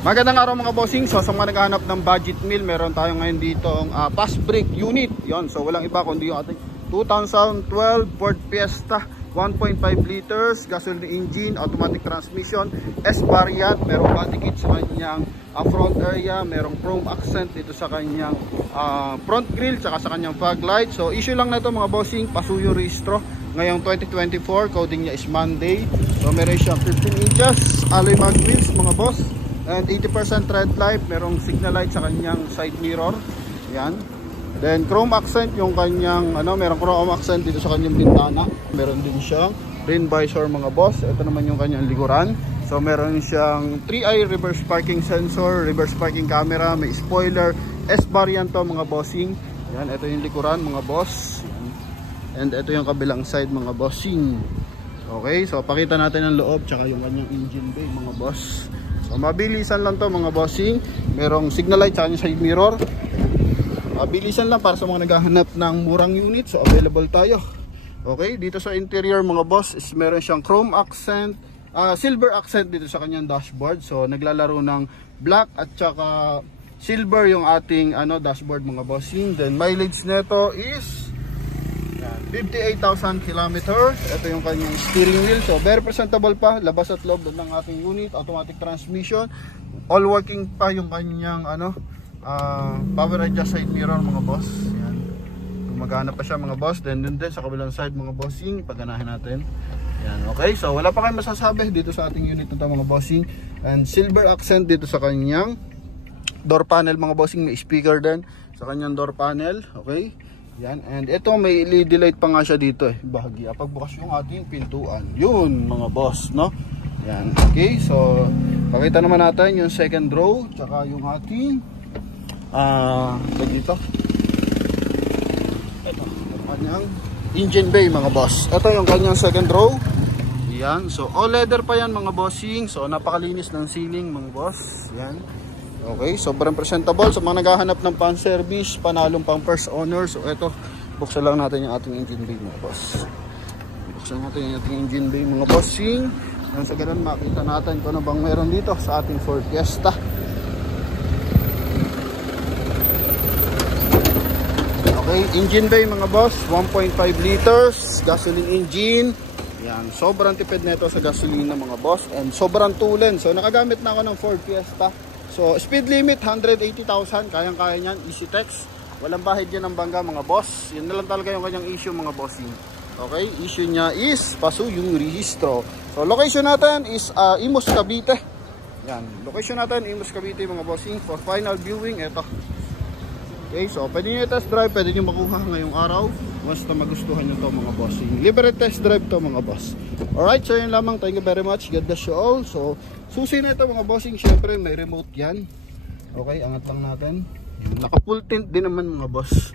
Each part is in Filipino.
Magandang araw mga bossing. So sa mga naghahanap ng budget meal, meron tayo ngayon dito ang fast brake unit. Yon, so walang iba kundi yung ating 2012 Ford Fiesta 1.5 liters gasoline engine, automatic transmission, S variant. Merong body kit sa kanyang front area, merong chrome accent dito sa kanyang front grille, tsaka sa kanyang fog light. So issue lang na ito mga bossing, pasuyo registro ngayong 2024, coding niya is Monday. So meron siyang 15 inches alloy mag wheels mga boss, and 80% red light, merong signal light sa kanyang side mirror. Yan. Then chrome accent yung kanyang merong chrome accent dito sa kanyang bintana. Meron din siyang rain visor mga boss. Ito naman yung kanyang likuran. So meron siyang 3i reverse parking sensor, reverse parking camera, may spoiler, S variant to mga bossing. Yan, ito yung likuran mga boss. Yan. And ito yung kabilang side mga bossing. Okay, so pakita natin ang loob tsaka yung kanyang engine bay mga boss. So mabilisan lang to mga bossing. Merong signal light sa kanyang side mirror. Mabilisan lang para sa mga naghahanap ng murang unit. So available tayo. Okay, dito sa interior mga boss is meron siyang chrome accent, silver accent dito sa kanyang dashboard. So naglalaro ng black at saka silver yung ating dashboard mga bossing. Then mileage nito is 58,000 kilometers. Ito yung kanyang steering wheel. So very presentable pa, labas at loob ng ating unit, automatic transmission. All working pa yung kanyang power adjust side mirror mga boss. Yan. Gumagana pa siya mga boss. Then din sa kabilang side mga bossing, paganahin natin. Yan, okay. So wala pa kayong masasabi dito sa ating unit na ito mga bossing. And silver accent dito sa kanyang door panel mga bossing. May speaker din sa kanyang door panel. Okay. Yan, and ito may LED light pa nga siya dito bahagya pagbukas yung ating pintuan. Yun mga boss, no? Yan, okay. So pakita naman natin yung second row tsaka yung ating dito. Ito, yung kanyang engine bay mga boss. Ito yung kanyang second row. Yan, so all leather pa yan mga bossing. So napakalinis ng ceiling mga boss. Yan. Okay, sobrang presentable sa mga naghahanap ng pan service, panalong pang first owner. So ito, buksan lang natin yung ating engine bay mga boss. Buksan natin yung ating engine bay mga bossing. Nang sa ganun makita natin kung ano bang meron dito sa ating Ford Fiesta. Okay, engine bay mga boss, 1.5 liters, gasoline engine. Yan, sobrang tipid nito sa gasolina mga boss, and sobrang tulen. So nakagamit na ako ng Ford Fiesta. So speed limit 180,000, kayang-kaya niyan, easy text. Walang bahid yan ng bangga mga boss. Yun na lang talaga yung kanyang issue mga bossing. Okay, issue niya is pasuyong rehistro. So location natin is Imus Cavite. Yan, location natin Imus Cavite mga bossing. For final viewing, eto. Okay, so pwede nyo test drive, pwede nyo makuha ngayong araw. Basta magustuhan nyo to mga bossing. Libre test drive to mga boss. Alright, so yun lamang. Thank you very much. God bless you all. So susi na ito mga bossing. Syempre may remote yan. Okay, angat lang natin. Naka full tint din naman mga boss.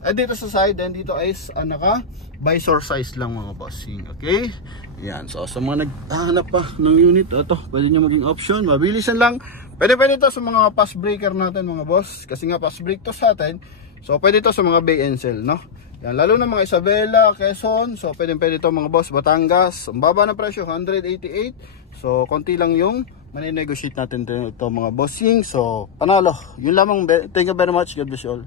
Dito sa side, and dito is naka visor size lang mga bossing. Okay, yan. So sa mga naghahanap pa ng unit, ito pwede nyo maging option. Mabilisan lang. Pwede ito sa mga fast breaker natin mga boss. Kasi nga fast break to sa atin. So pwede ito sa mga bay and sell, no? Yan, lalo na mga Isabela, Quezon. So pwede ito mga boss. Batangas, ang baba na presyo 188. So konti lang yung mani-negotiate natin ito mga bossing. So panalo. Yun lamang. Thank you very much. God bless you all.